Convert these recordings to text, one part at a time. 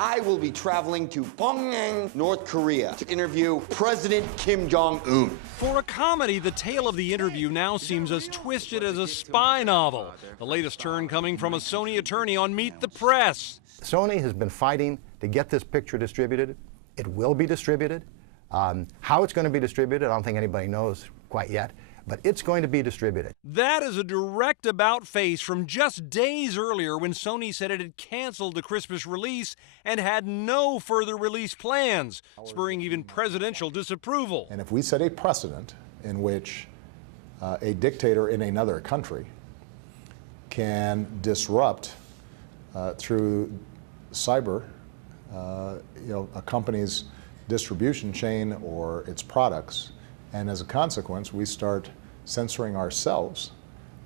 I will be traveling to Pyongyang, North Korea, to interview President Kim Jong-un. For a comedy, the tale of the interview now seems as twisted as a spy novel. The latest turn coming from a Sony attorney on Meet the Press. Sony has been fighting to get this picture distributed. It will be distributed. How it's going to be distributed, I don't think anybody knows quite yet, but it's going to be distributed. That is a direct about-face from just days earlier when Sony said it had canceled the Christmas release and had no further release plans, spurring even presidential disapproval. And if we set a precedent in which a dictator in another country can disrupt through cyber, a company's distribution chain or its products, and as a consequence we start censoring ourselves,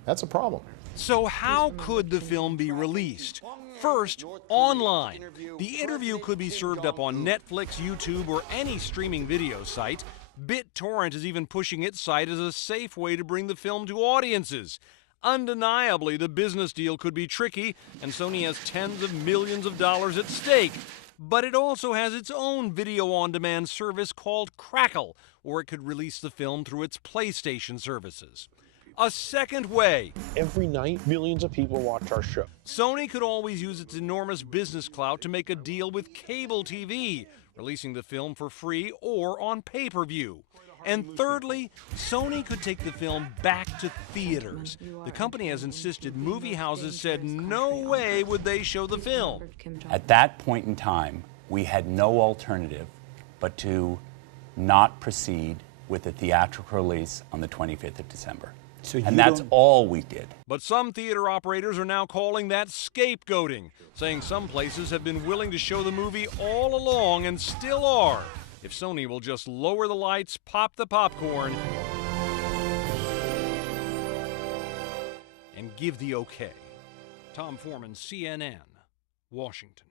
that's a problem. So how could the film be released? First, online. The interview could be served up on Netflix, YouTube, or any streaming video site. BitTorrent is even pushing its site as a safe way to bring the film to audiences. Undeniably, the business deal could be tricky, and Sony has tens of millions of dollars at stake. But it also has its own video-on-demand service called Crackle, or it could release the film through its PlayStation services. A second way. Every night, millions of people watch our show. Sony could always use its enormous business clout to make a deal with cable TV, releasing the film for free or on pay-per-view. And thirdly, Sony could take the film back to theaters. The company has insisted movie houses said no way would they show the film. At that point in time, we had no alternative but to not proceed with the theatrical release on the 25th of December. And that's all we did. But some theater operators are now calling that scapegoating, saying some places have been willing to show the movie all along and still are. If Sony will just lower the lights, pop the popcorn, and give the okay. Tom Foreman, CNN, Washington.